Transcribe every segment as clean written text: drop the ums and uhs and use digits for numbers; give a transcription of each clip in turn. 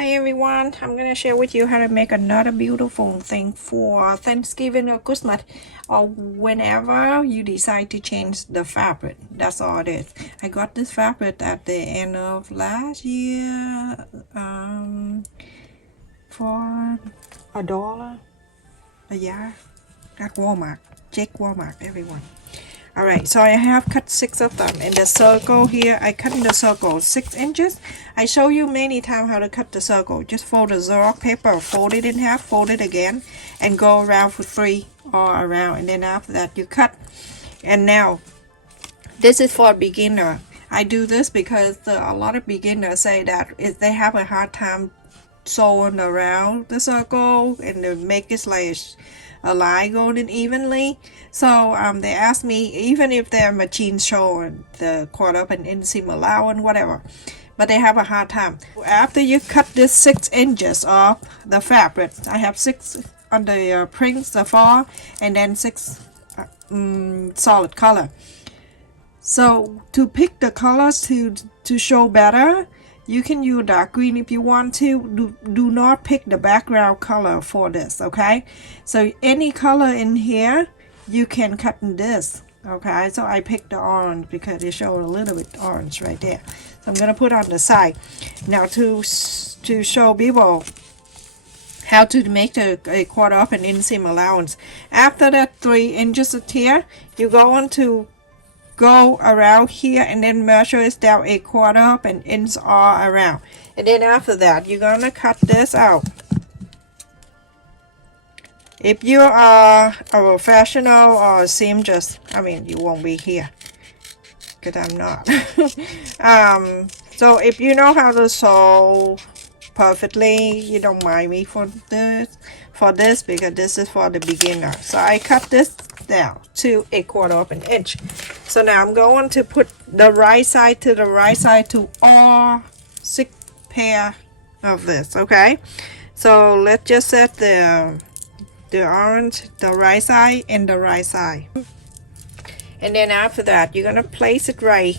Hi everyone, I'm gonna share with you how to make another beautiful thing for Thanksgiving or Christmas or whenever you decide to change the fabric. That's all it is. I got this fabric at the end of last year for $1 a yard at Walmart. Check Walmart, everyone. Alright, so I have cut 6 of them. In the circle here, I cut in the circle 6 inches. I show you many times how to cut the circle. Just fold the Xerox paper, fold it in half, fold it again, and go around for 3 all around. And then after that, you cut. And now, this is for a beginner. I do this because a lot of beginners say that if they have a hard time sewing around the circle and they make it like a line going evenly. So they asked me, even if their machine showing the 1/4 inch seam allowance, whatever, but they have a hard time. After you cut this 6 inches off the fabric, I have 6 on the prints, the fall, and then 6 solid color. So to pick the colors to show better, you can use dark green if you want to. Do not pick the background color for this, okay? So any color in here, you can cut in this, okay? So I picked the orange because it showed a little bit orange right there. So I'm gonna put on the side. Now to show people how to make a 1/4 inch seam allowance. After that 3 inches of here, you go around here and then measure it down a 1/4 inch all around, and then after that you're gonna cut this out. If you are a professional or a seamstress, I mean, you won't be here because I'm not. So if you know how to sew perfectly, you don't mind me for this because this is for the beginner. So I cut this down to a 1/4 inch. So now I'm going to put the right side to the right side to all 6 pair of this, okay? So let's just set the orange, the right side, and the right side. And then after that, you're gonna place it right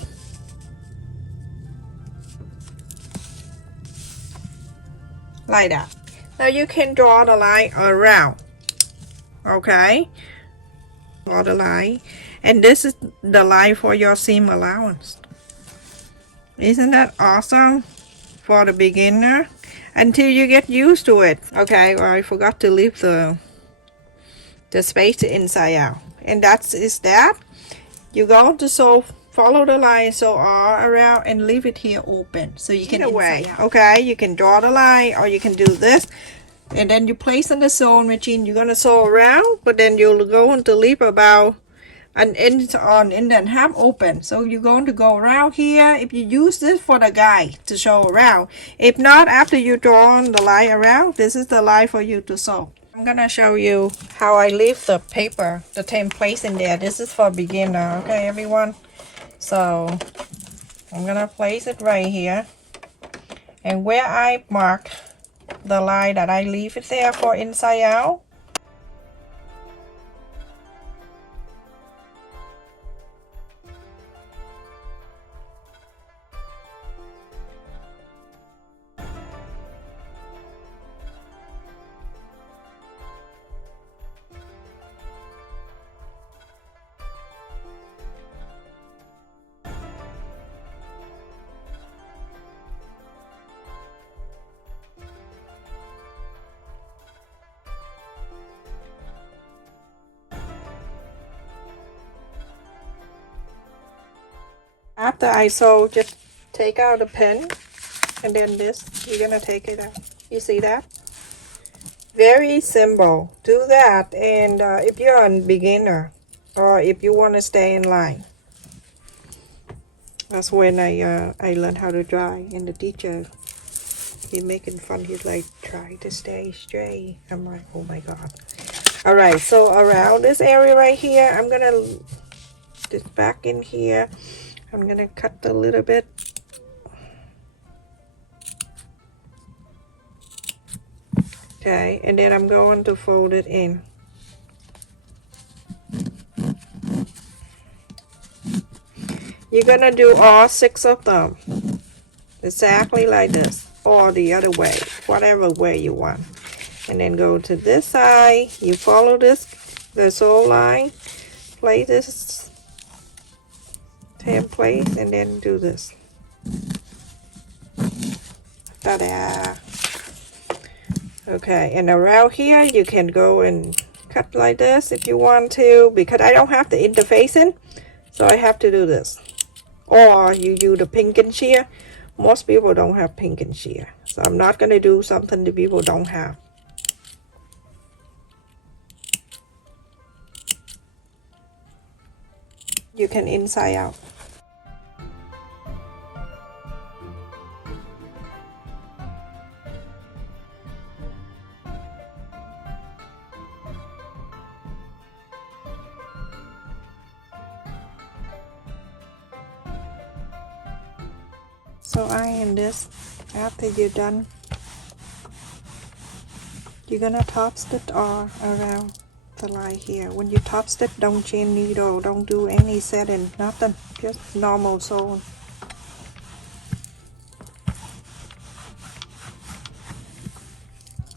like that. Now you can draw the line around, okay? Draw the line, and this is the line for your seam allowance. Isn't that awesome for the beginner? Until you get used to it. Okay, well, I forgot to leave the space inside out, and that. You're going to follow the line, sew all around, and leave it here open so you can inside out. Okay, you can draw the line or you can do this, and then you place on the sewing machine. You're gonna sew around, but then you're going to leave about an inch on and then half open. So you're going to go around here. If you use this for the guide to sew around, if not, after you draw the line around, this is the line for you to sew. I'm gonna show you how I leave the paper, the template in there. This is for beginner, okay everyone? So I'm gonna place it right here, and where I mark the line that I leave it there for inside out, after I sew, just take out the pin, and then this, you're gonna take it out. You see that? Very simple. Do that, and if you're a beginner or if you want to stay in line. That's when I learned how to draw, and the teacher, he's making fun. He's like, try to stay straight. I'm like, oh my god. All right, so around this area right here, I'm gonna just back in here. I'm gonna cut a little bit. Okay, and then I'm going to fold it in. You're gonna do all 6 of them exactly like this. or the other way, whatever way you want. And then go to this side, you follow this, the sole line, play this template, and then do this. Ta-da! Okay, and around here you can go and cut like this if you want to, because I don't have the interfacing, so I have to do this. Or you use the pink and shear. Most people don't have pink and shear, so I'm not going to do something that people don't have. You can inside out. So iron this. After you're done, you're gonna top stitch all around the line here. When you top stitch, don't chain needle, don't do any setting, nothing, just normal sewing.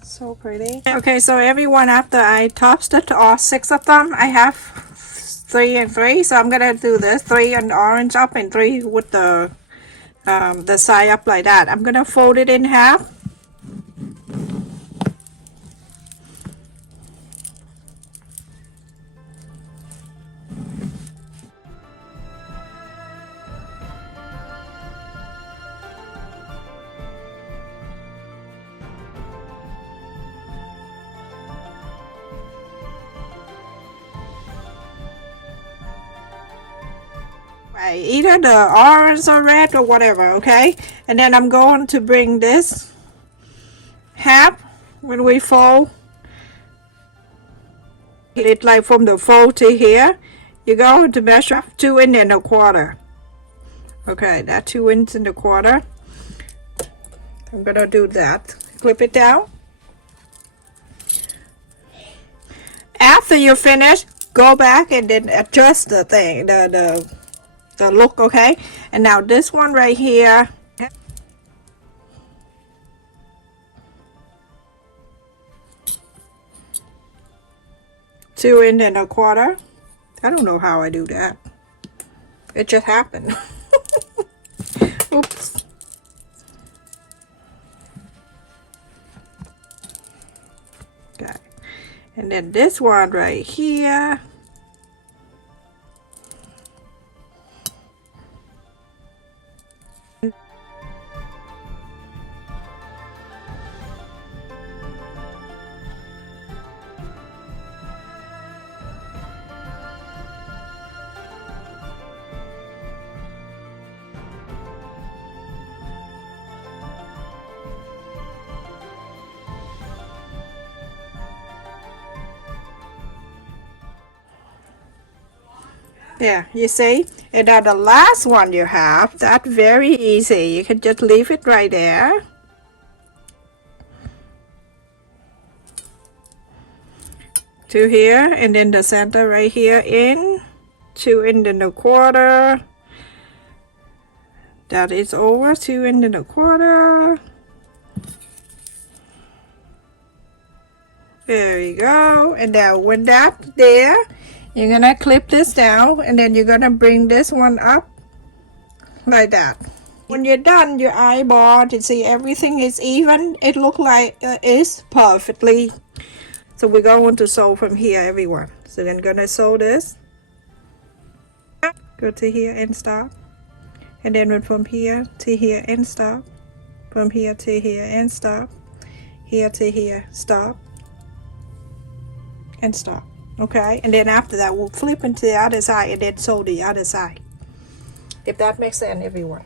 So pretty. Okay, so everyone, after I top stitch all 6 of them, I have 3 and 3, so I'm gonna do this 3 on the orange up and 3 with the side up like that. I'm gonna fold it in half. Right, either the orange or red or whatever, okay? And then I'm going to bring this half when we fold it, like from the fold to here, you're going to measure 2 inches and a quarter. Okay, that's 2 inches and a quarter. I'm gonna do that. Clip it down. After you finish, go back and then adjust the thing, the look, okay? And now this one right here, 2 inches and a quarter. I don't know how I do that. It just happened. Oops. Okay. And then this one right here, yeah, you see? And now the last one you have, that's very easy. You can just leave it right there. To here, and then the center right here in 2 inches and a quarter. That is over 2 inches and a quarter. There you go. And now when that's there, you're gonna clip this down, and then you're gonna bring this one up like that. When you're done, your eyeball, you see everything is even. It looks like it's perfectly. So we're going to sew from here, everyone. So then gonna sew this. Go to here and stop. And then from here to here and stop. From here to here and stop. Here to here, stop. And stop. Okay, and then after that we'll flip into the other side and then sew the other side, if that makes sense, everyone.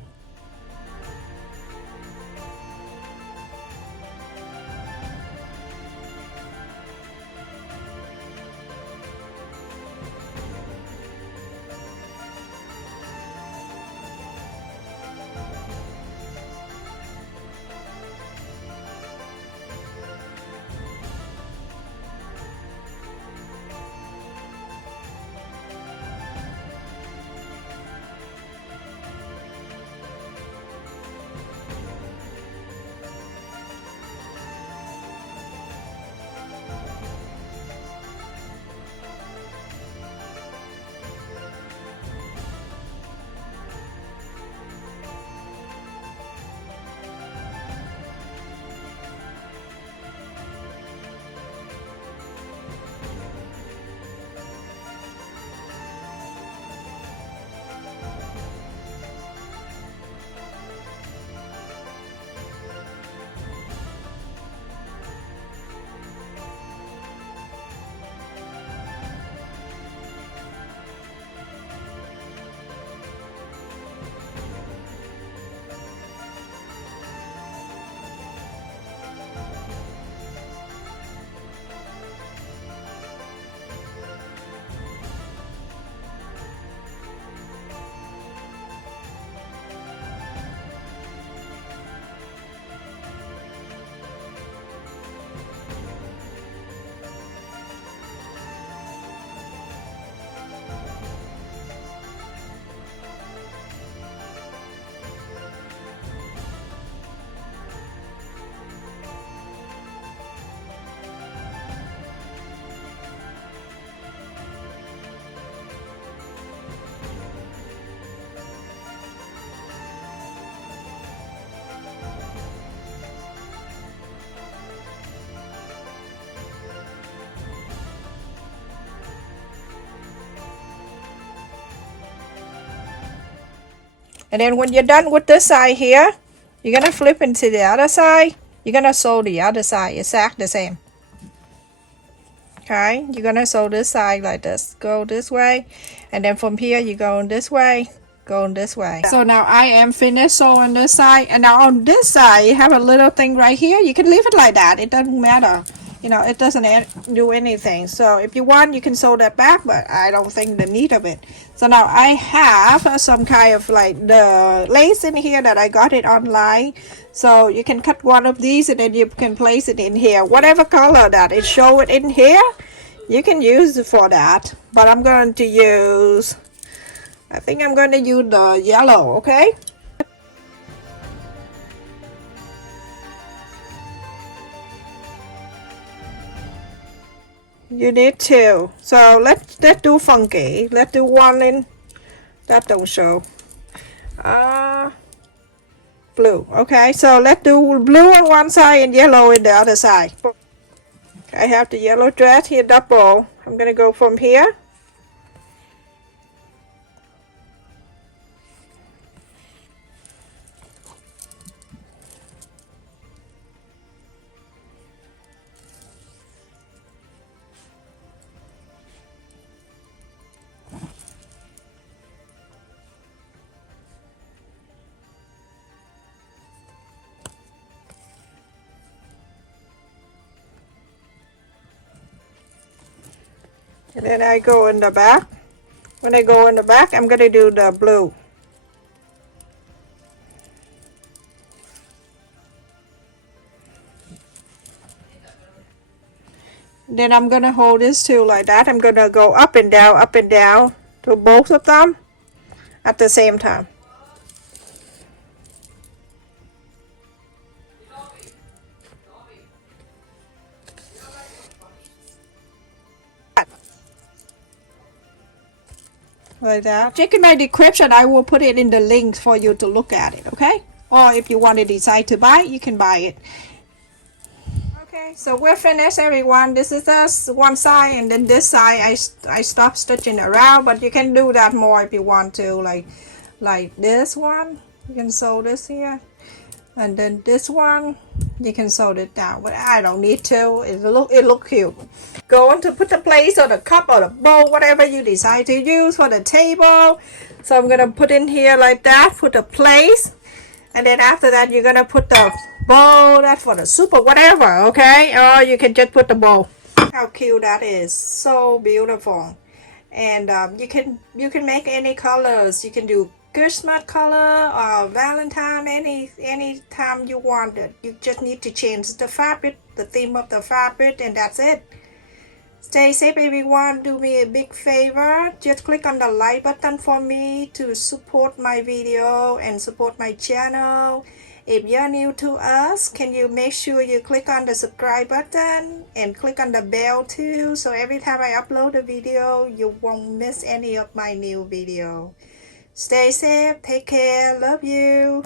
And then when you're done with this side here, you're gonna flip into the other side. You're gonna sew the other side exact the same. Okay, you're gonna sew this side like this, go this way, and then from here you go this way, going this way. So now I am finished sewing this side, and now on this side you have a little thing right here. You can leave it like that, it doesn't matter, you know, it doesn't do anything. So if you want, you can sew that back, but I don't think the need of it. So now I have some kind of like the lace in here that I got it online. So you can cut one of these and then you can place it in here, whatever color that it show it in here, you can use it for that. But I'm going to use, I think I'm going to use the yellow. Okay, you need two. So let's do funky. Let's do one in that don't show. Blue. Okay, so let's do blue on one side and yellow in the other side. I have the yellow thread here, double. I'm gonna go from here. And then I go in the back. When I go in the back, I'm gonna do the blue. Then I'm gonna hold this two like that. I'm gonna go up and down to both of them at the same time. Like that. Check in my description, I will put it in the link for you to look at it, okay? Or if you want to decide to buy it, you can buy it. Okay, so we're finished, everyone. This is us one side, and then this side I stop stitching around, but you can do that more if you want to, like this one. You can sew this here, and then this one you can sew it down, but I don't need to. It look cute. Going to put the place or the cup or the bowl, whatever you decide to use for the table. So I'm gonna put in here like that, put the place, and then after that you're gonna put the bowl, that's for the soup or whatever, okay? Or you can just put the bowl. How cute that is, so beautiful. And you can make any colors. You can do Christmas color or Valentine, any time you want it. You just need to change the fabric, the theme of the fabric, and that's it. Stay safe, everyone. Do me a big favor, just click on the like button for me to support my video and support my channel. If you're new to us, can you make sure you click on the subscribe button and click on the bell too, so every time I upload a video you won't miss any of my new video. Stay safe, take care, love you.